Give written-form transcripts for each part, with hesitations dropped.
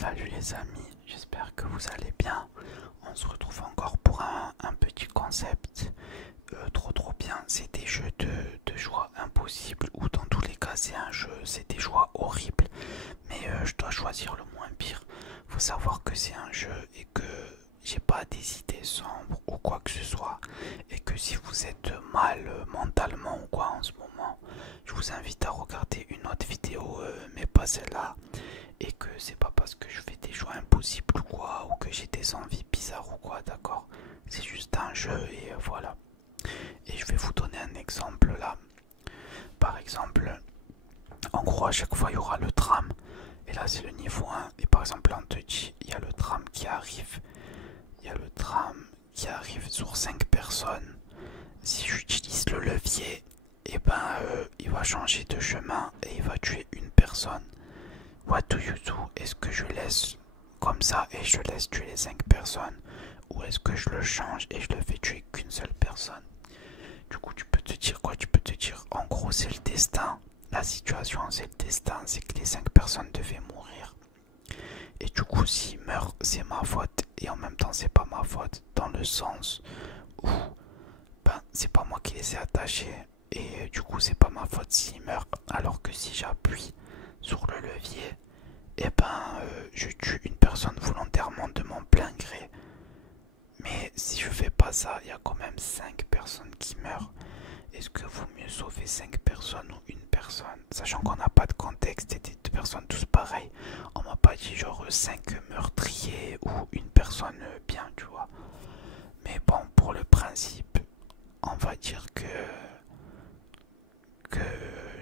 Salut les amis, j'espère que vous allez bien. On se retrouve encore pour un petit concept trop bien. C'est des jeux de joie impossibles ou dans tous les cas c'est des joies horribles. Mais je dois choisir le moins pire. Faut savoir que c'est un jeu et que j'ai pas des idées sombres ou quoi que ce soit. Et que si vous êtes mal mentalement ou quoi en ce moment, je vous invite à regarder une autre vidéo, mais pas celle-là. Et que c'est pas parce que je fais des choix impossibles ou quoi, ou que j'ai des envies bizarres ou quoi, d'accord. C'est juste un jeu et voilà. Et je vais vous donner un exemple là. Par exemple, en gros à chaque fois il y aura le tram. Et là c'est le niveau 1. Et par exemple on te dit, il y a le tram qui arrive. Il y a le tram qui arrive sur 5 personnes. Si j'utilise le levier, et ben il va changer de chemin et il va tuer une personne. What do you do? Est-ce que je laisse comme ça et je laisse tuer les 5 personnes? Ou est-ce que je le change et je le fais tuer qu'une seule personne? Du coup, tu peux te dire quoi? Tu peux te dire, en gros, c'est le destin. La situation, c'est le destin. C'est que les 5 personnes devaient mourir. Et du coup, s'ils meurent, c'est ma faute. Et en même temps, c'est pas ma faute. Dans le sens où, ben, c'est pas moi qui les ai attachés. Et du coup, c'est pas ma faute s'ils meurent. Alors que si j'appuie sur le levier, et ben je tue une personne volontairement de mon plein gré. Mais si je fais pas ça, il y a quand même 5 personnes qui meurent. Est-ce que vaut mieux sauver 5 personnes ou une personne? Sachant qu'on n'a pas de contexte et des deux personnes tous pareilles. On m'a pas dit genre 5 meurtriers ou une personne bien, tu vois. Mais bon, pour le principe, on va dire que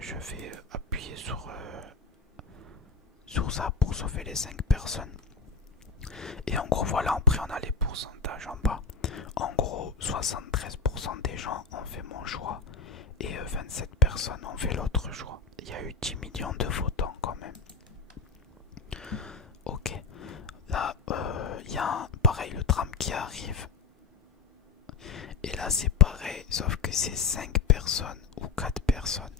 je vais appuyer sur ça pour sauver les 5 personnes. Et en gros, voilà, après on a les pourcentages en bas. En gros, 73% des gens ont fait mon choix et 27 personnes ont fait l'autre choix. Il y a eu 10 millions de votants quand même. Ok, là, il y a pareil le tram qui arrive. Et là, c'est pareil, sauf que c'est 5 personnes ou 4 personnes.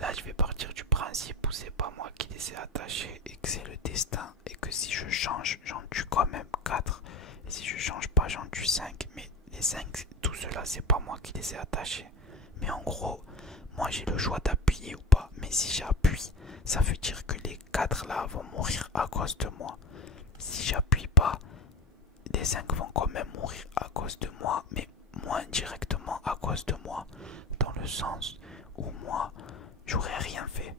Là, je vais partir du principe où c'est pas moi qui les ai attachés et que c'est le destin. Et que si je change, j'en tue quand même 4. Et si je change pas, j'en tue 5. Mais les 5, tout cela, c'est pas moi qui les ai attachés. Mais en gros, moi j'ai le choix d'appuyer ou pas. Mais si j'appuie, ça veut dire que les 4 là vont mourir à cause de moi. Si j'appuie pas, les 5 vont quand même mourir à cause de moi. Mais moins directement à cause de moi. Dans le sens où moi, j'aurais rien fait.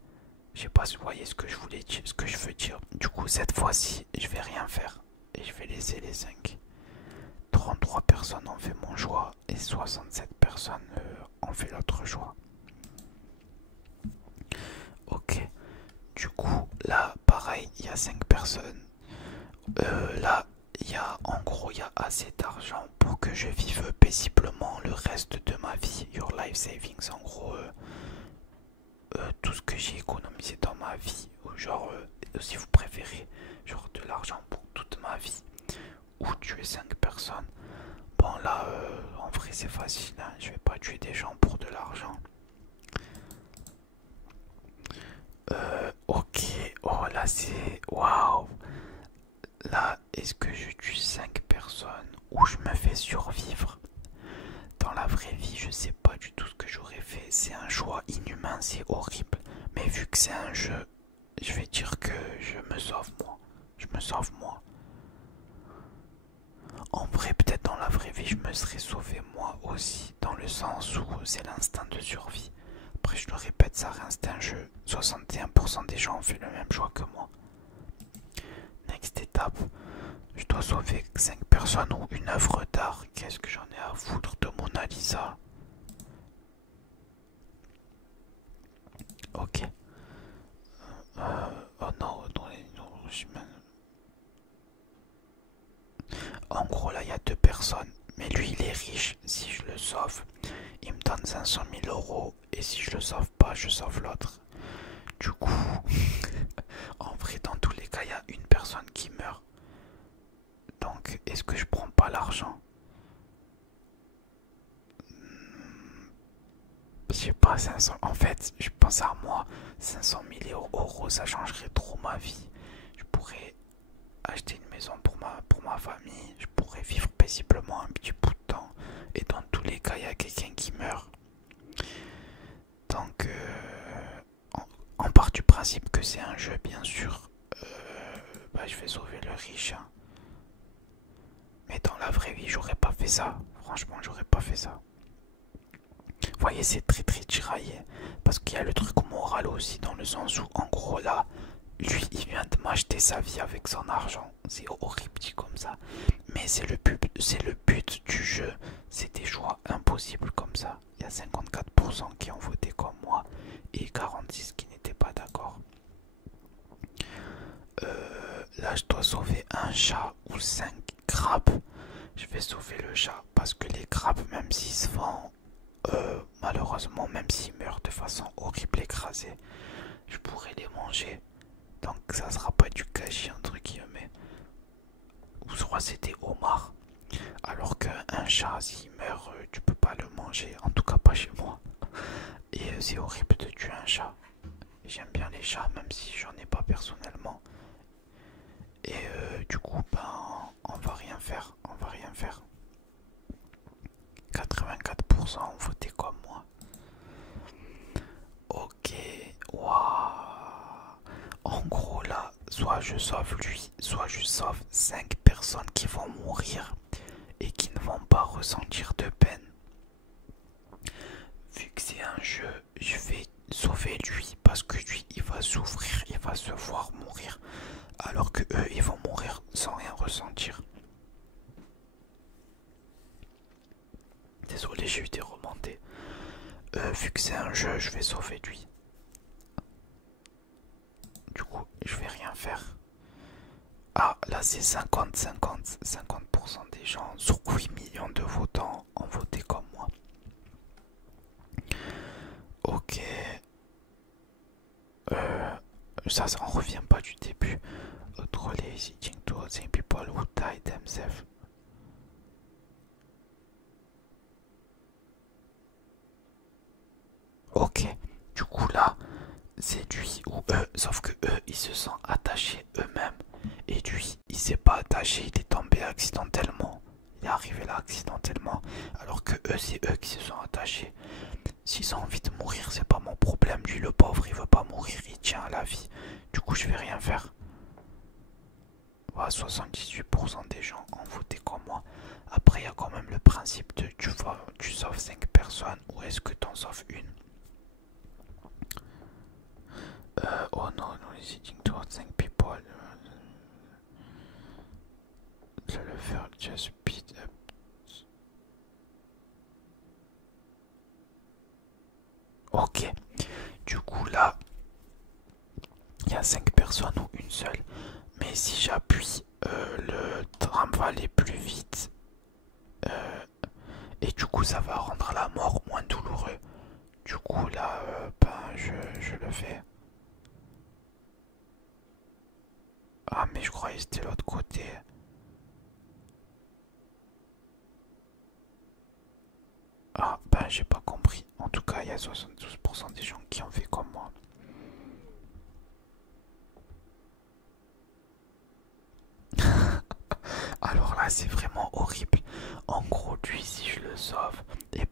Je sais pas si vous voyez ce que je voulais dire, ce que je veux dire. Du coup, cette fois-ci, je vais rien faire. Et je vais laisser les 5. 33 personnes ont fait mon choix et 67 personnes ont fait l'autre choix. Ok. Du coup, là, pareil, il y a 5 personnes. Là, en gros, il y a assez d'argent pour que je vive paisiblement le reste de ma vie. Your life savings, en gros, tout ce que j'ai économisé dans ma vie, ou genre, si vous préférez, genre de l'argent pour toute ma vie, ou tuer 5 personnes. Bon là, en vrai c'est facile, hein. Je vais pas tuer des gens pour de l'argent. Ok, oh là c'est... Waouh. Là, est-ce que je tue 5 personnes ou je me fais survivre? Dans la vraie vie, je sais pas du tout ce que j'aurais fait. C'est un choix inhumain, c'est horrible. Mais vu que c'est un jeu, je vais dire que je me sauve moi. Je me sauve moi. En vrai, peut-être dans la vraie vie, je me serais sauvé moi aussi, dans le sens où c'est l'instinct de survie. Après, je le répète, ça reste un jeu. 61% des gens ont fait le même choix que moi. Next étape, je dois sauver 5 personnes ou une œuvre d'art. Qu'est-ce que j'en ai à foutre de Mona Lisa? Ok. Oh non, non, en gros, là, il y a 2 personnes. Mais lui, il est riche. Si je le sauve, il me donne 500 000 euros. Et si je le sauve pas, je sauve l'autre. Du coup, en vrai, dans tous les cas, il y a une personne qui meurt. Donc, est-ce que je prends pas l'argent? Je sais pas, 500. En fait, je pense à moi. 500 000 euros, ça changerait trop ma vie. Je pourrais acheter une maison pour ma famille, je pourrais vivre paisiblement un petit bout de temps. Et dans tous les cas, il y a quelqu'un qui meurt. Donc, on part du principe que c'est un jeu, bien sûr. Je vais sauver le riche. Hein. Mais dans la vraie vie, j'aurais pas fait ça. Franchement, j'aurais pas fait ça. Vous voyez, c'est très très tiraillé. Parce qu'il y a le truc moral aussi, dans le sens où, en gros, là, lui, il vient de m'acheter sa vie avec son argent. C'est horrible dit comme ça. Mais c'est le but du jeu. C'est des choix impossibles comme ça. Il y a 54% qui ont voté comme moi et 46% qui n'étaient pas d'accord. Là, je dois sauver un chat ou 5 crabes. Je vais sauver le chat parce que les crabes, même s'ils se font malheureusement, même s'ils meurent de façon horrible écrasée, je pourrais les manger. Donc ça sera pas du gâchis entre guillemets. Ou soit c'est des homards. Alors qu'un chat, s'il meurt, tu peux pas le manger. En tout cas pas chez moi. Et c'est horrible de tuer un chat. J'aime bien les chats même si j'en ai pas personnellement. Et du coup, on va rien faire. On va rien faire. 84% ont voté comme moi. Ok. Waouh. En gros là, soit je sauve lui, soit je sauve 5 personnes qui vont mourir et qui ne vont pas ressentir de peine. Vu que c'est un jeu, je vais sauver lui parce que lui il va souffrir, il va se voir mourir alors que eux ils vont mourir sans rien ressentir. Désolé, j'ai eu des remontées. Vu que c'est un jeu, je vais sauver lui. Du coup, je vais rien faire. Ah, là c'est 50-50. 50% des gens sur 8 millions de votants ont voté comme moi. Ok. Ça on revient pas du début. Autre lazy thing to other people who die themselves. Ok. Du coup là, c'est lui ou eux. Sauf que eux, ils se sont attachés eux-mêmes. Et lui, il s'est pas attaché, il est tombé accidentellement. Il est arrivé là accidentellement. Alors que eux, c'est eux qui se sont attachés. S'ils ont envie de mourir, c'est pas mon problème. Lui, le pauvre, il veut pas mourir, il tient à la vie. Du coup, je vais rien faire. Voilà, 78% des gens ont voté comme moi. Après, il y a quand même le principe de tu sauves 5 personnes ou est-ce que t'en sauves une. Oh non, no, sitting towards 5 people. Je vais le faire just speed up. Ok. Du coup, là, il y a 5 personnes ou une seule. Mais si j'appuie, le tram va aller plus vite. Et du coup, ça va rendre la mort moins douloureux. Du coup, là, je le fais. Ah, mais je croyais que c'était l'autre côté. Ah, j'ai pas compris. En tout cas, il y a 72% des gens qui ont fait comme moi. Alors là, c'est vraiment horrible. En gros, lui, si je le sauve, et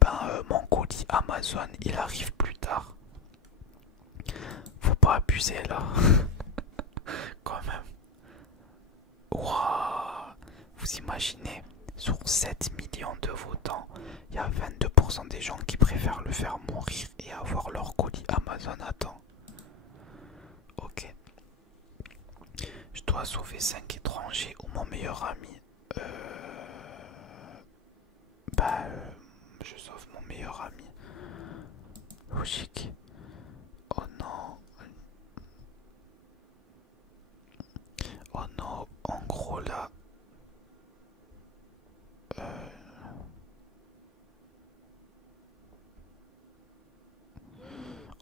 mon colis Amazon, il arrive plus tard. Faut pas abuser là. Quand même. Waouh. Vous imaginez, sur 7 millions de votants, il y a 22% des gens qui préfèrent le faire mourir et avoir leur colis Amazon à temps. Ok. Je dois sauver 5 étrangers ou mon meilleur ami. Je sauve mon meilleur ami. Logique. Oh non. Oh non. En gros là.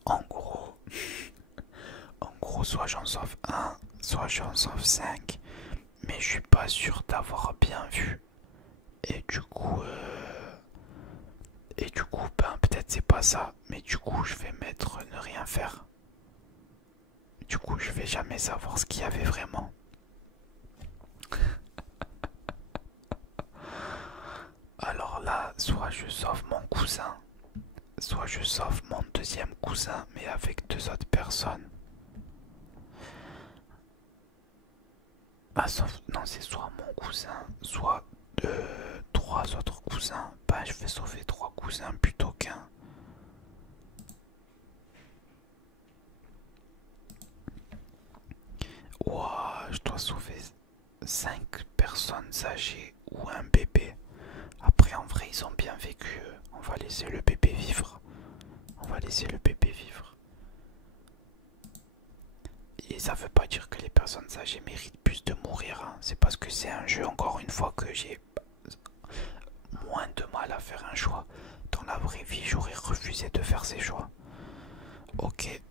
En gros. En gros, soit j'en sauve un, soit j'en sauve 5. Mais je suis pas sûr d'avoir bien vu. Et du coup, peut-être c'est pas ça. Mais du coup, je vais mettre ne rien faire. Du coup, je vais jamais savoir ce qu'il y avait vraiment. je sauve mon cousin, soit je sauve mon deuxième cousin, mais avec deux autres personnes. Ah, sauf, non, c'est soit mon cousin, soit trois autres cousins. Bah, je vais sauver trois cousins plutôt qu'un. Ouah, je dois sauver 5 personnes âgées ou un bébé. Après, en vrai, ils ont bien vécu. On va laisser le bébé vivre. On va laisser le bébé vivre. Et ça veut pas dire que les personnes âgées méritent plus de mourir, hein. C'est parce que c'est un jeu, encore une fois, que j'ai moins de mal à faire un choix. Dans la vraie vie, j'aurais refusé de faire ces choix. Ok.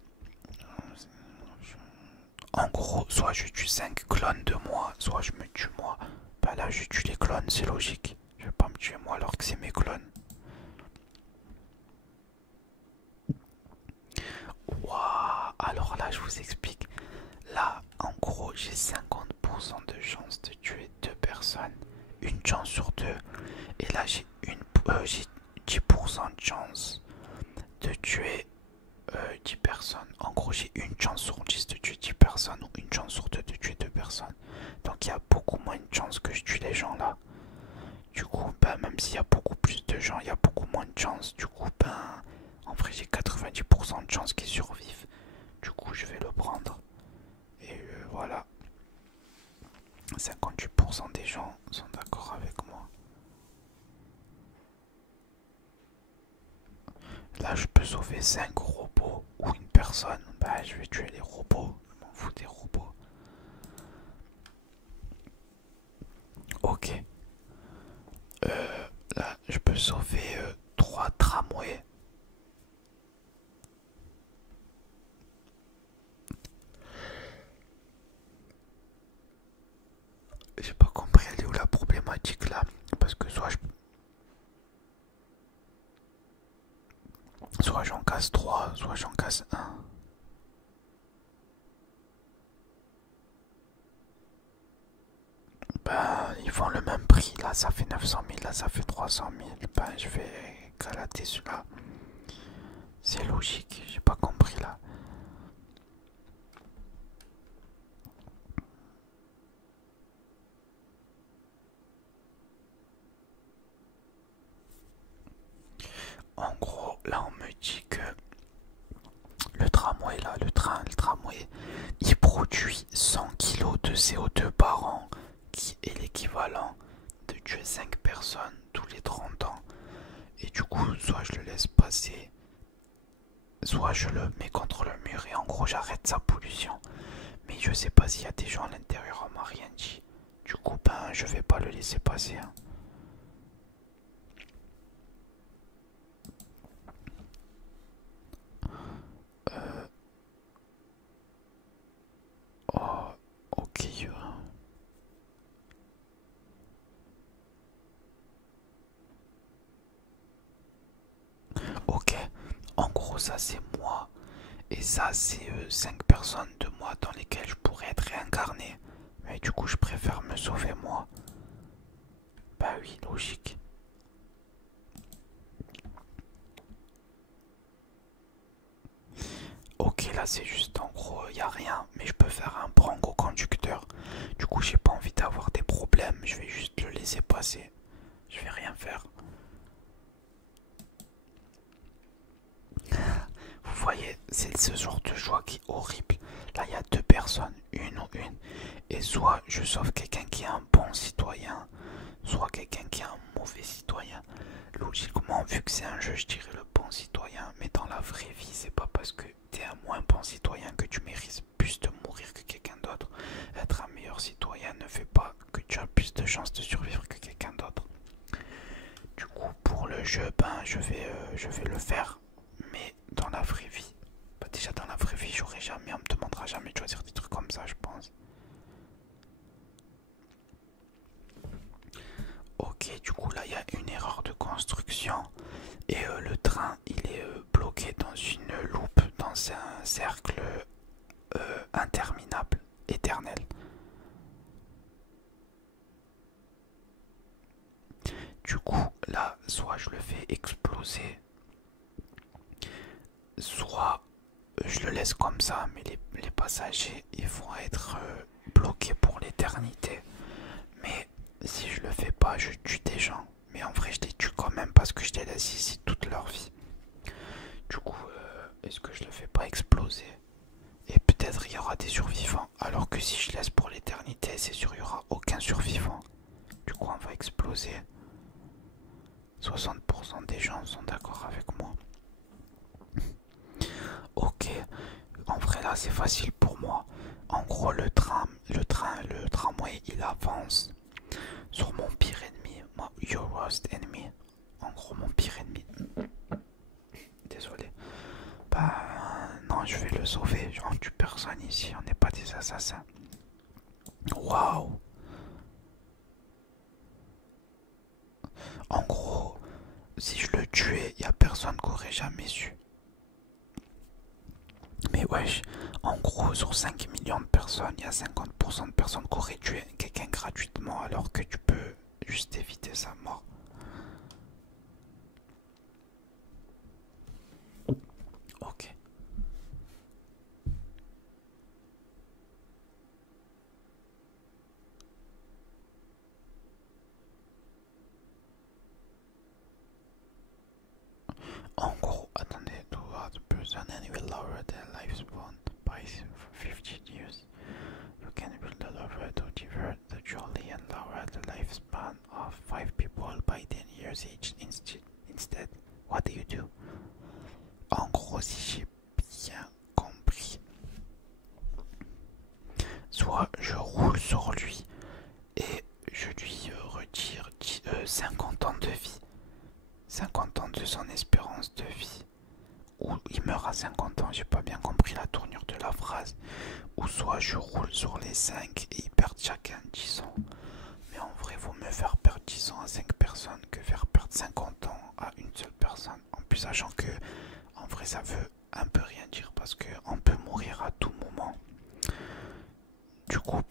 En gros, soit je tue 5 clones de moi, soit je me tue moi. Bah là, je tue les clones, c'est logique. Je vais pas me tuer moi alors que c'est mes clones. Waouh, alors là, je vous explique. Là, en gros, j'ai 50% de chance de tuer deux personnes. Une chance sur deux. Et là, j'ai 10% de chance de tuer 10 personnes. En gros, j'ai une chance sur 10 de tuer 10 personnes ou une chance sur deux de tuer deux personnes. Donc, il y a beaucoup moins de chances que je tue les gens là. Du coup, ben, même s'il y a beaucoup plus de gens, il y a beaucoup moins de chances. Du coup, ben, en vrai, j'ai 90% de chances qu'ils survivent. Du coup, je vais le prendre. Et voilà. 58% des gens sont d'accord avec moi. Là, je peux sauver 5 robots ou une personne. Bah, je vais tuer les robots. Je m'en fous des robots. Ok. Là, je peux sauver 3 tramways. J'ai pas compris elle est où la problématique là. Parce que soit j'en casse 3, soit j'en casse un. Ben, ils font le même prix. Là, ça fait 900 000. Là, ça fait 300 000. Ben, je vais calater celui-là. C'est logique. J'ai pas compris là. En gros, là, on me dit que le tramway, là, le tramway, il produit 100 kg de CO2 par an, qui est l'équivalent de tuer 5 personnes tous les 30 ans. Et du coup, soit je le laisse passer, soit je le mets contre le mur et en gros, j'arrête sa pollution. Mais je sais pas s'il y a des gens à l'intérieur, on m'a rien dit. Du coup, ben, je vais pas le laisser passer, hein. Oh, ok. Ok. En gros, ça c'est moi. Et ça c'est 5 personnes de moi dans lesquelles je pourrais être réincarné. Mais du coup, je préfère me sauver moi. Bah oui, logique. Ok, là c'est juste en gros, il n'y a rien. Mais je peux faire un prank au conducteur. Du coup, j'ai pas envie d'avoir des problèmes. Je vais juste le laisser passer. Je vais rien faire. Vous voyez, c'est ce genre de choix qui est horrible. Là, il y a deux personnes, une ou une. Et soit je sauve quelqu'un qui est un bon citoyen, soit quelqu'un qui est un mauvais citoyen. Logiquement, vu que c'est un jeu, je dirais le bon citoyen. Mais dans la vraie vie, c'est pas parce que t'es un moins bon citoyen que tu mérites plus de mourir que quelqu'un d'autre. Être un meilleur citoyen ne fait pas que tu as plus de chances de survivre que quelqu'un d'autre. Du coup, pour le jeu, ben, je vais le faire. Mais dans la vraie vie, bah déjà dans la vraie vie, j'aurais jamais, on me demandera jamais de choisir des trucs comme ça, je pense. Ok, du coup là il y a une erreur de construction et le train il est bloqué dans une loupe, dans un cercle interminable, éternel. Du coup là, soit je le fais exploser, soit je le laisse comme ça, mais les passagers ils vont être bloqués pour l'éternité. Mais si je le fais pas, je tue des gens. Mais en vrai, je les tue quand même parce que je les laisse ici toute leur vie. Du coup, est-ce que je le fais pas exploser? Et peut-être il y aura des survivants. Alors que si je laisse pour l'éternité, c'est sûr il y aura aucun survivant. Du coup, on va exploser. 60% des gens sont d'accord avec moi. Ok, en vrai là c'est facile pour moi. En gros le tramway il avance sur mon pire ennemi, your worst enemy. En gros mon pire ennemi. Désolé. Bah non, je vais le sauver. On tue personne ici, on n'est pas des assassins. Waouh. En gros, si je le tuais, il n'y a personne qui aurait jamais su. Mais wesh, en gros, sur 5 millions de personnes, il y a 50% de personnes qui auraient tué quelqu'un gratuitement alors que tu peux juste éviter sa mort. Ok. En gros, attendez, towards person and will lower their lifespan by 50 years. You can build a lever to divert the trolley and lower the lifespan of 5 people by 10 years each instead. What do you do? En gros, si j'ai bien compris, soit je roule sur lui et je lui retire 50 ans de vie, 50 ans de son espérance de vie, ou il meurt à 50 ans, j'ai pas bien compris la tournure de la phrase, ou soit je roule sur les 5 et ils perdent chacun 10 ans. Mais en vrai, vaut mieux faire perdre 10 ans à 5 personnes que faire perdre 50 ans à une seule personne. En plus, sachant que, en vrai, ça veut un peu rien dire parce qu'on peut mourir à tout moment. Du coup,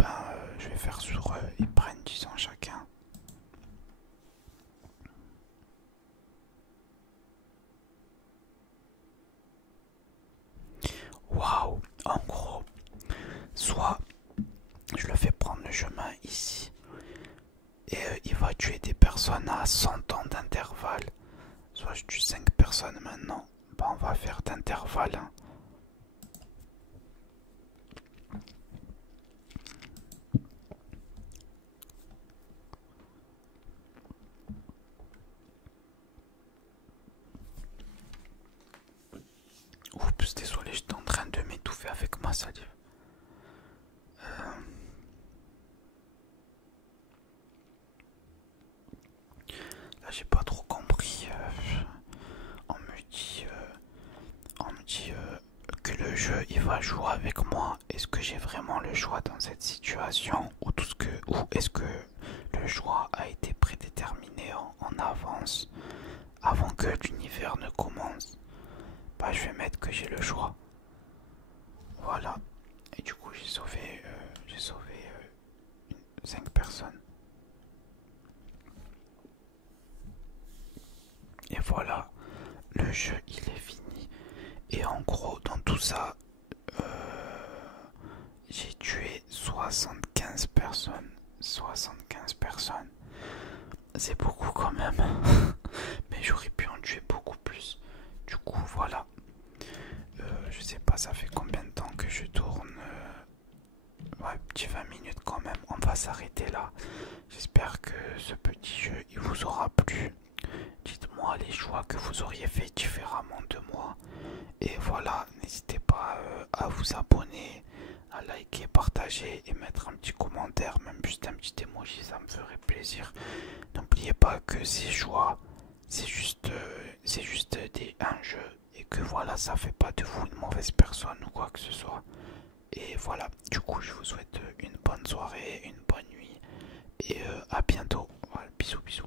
je vais faire sur eux, ils prennent 10 ans chacun. Waouh, en gros, soit je le fais prendre le chemin ici et il va tuer des personnes à 100 ans d'intervalle. Soit je tue 5 personnes maintenant. On va faire d'intervalle. Hein. Oups, désolé, j'étais en train de m'étouffer avec ma salive. Là, j'ai pas trop compris. On me dit que le jeu il va jouer avec moi. Est-ce que j'ai vraiment le choix dans cette situation ou est-ce que le choix a été prédéterminé en avance avant que l'univers ne commence? Je vais mettre que j'ai le choix. Voilà. Et du coup j'ai sauvé 5 personnes. Et voilà, le jeu il est fini. Et en gros dans tout ça, j'ai tué 75 personnes. 75 personnes. C'est beaucoup quand même. Mais j'aurais pu en tuer beaucoup plus. Du coup voilà. Je sais pas ça fait combien de temps que je tourne. Ouais, petit 20 minutes quand même. On va s'arrêter là. J'espère que ce petit jeu il vous aura plu. Dites-moi les choix que vous auriez fait différemment de moi. Et voilà, n'hésitez pas à vous abonner, à liker, partager et mettre un petit commentaire, même juste un petit emoji, ça me ferait plaisir. N'oubliez pas que ces choix, c'est juste un jeu et que voilà, ça fait pas de vous une mauvaise personne ou quoi que ce soit. Et voilà, du coup, je vous souhaite une bonne soirée, une bonne nuit et à bientôt. Voilà, bisous, bisous.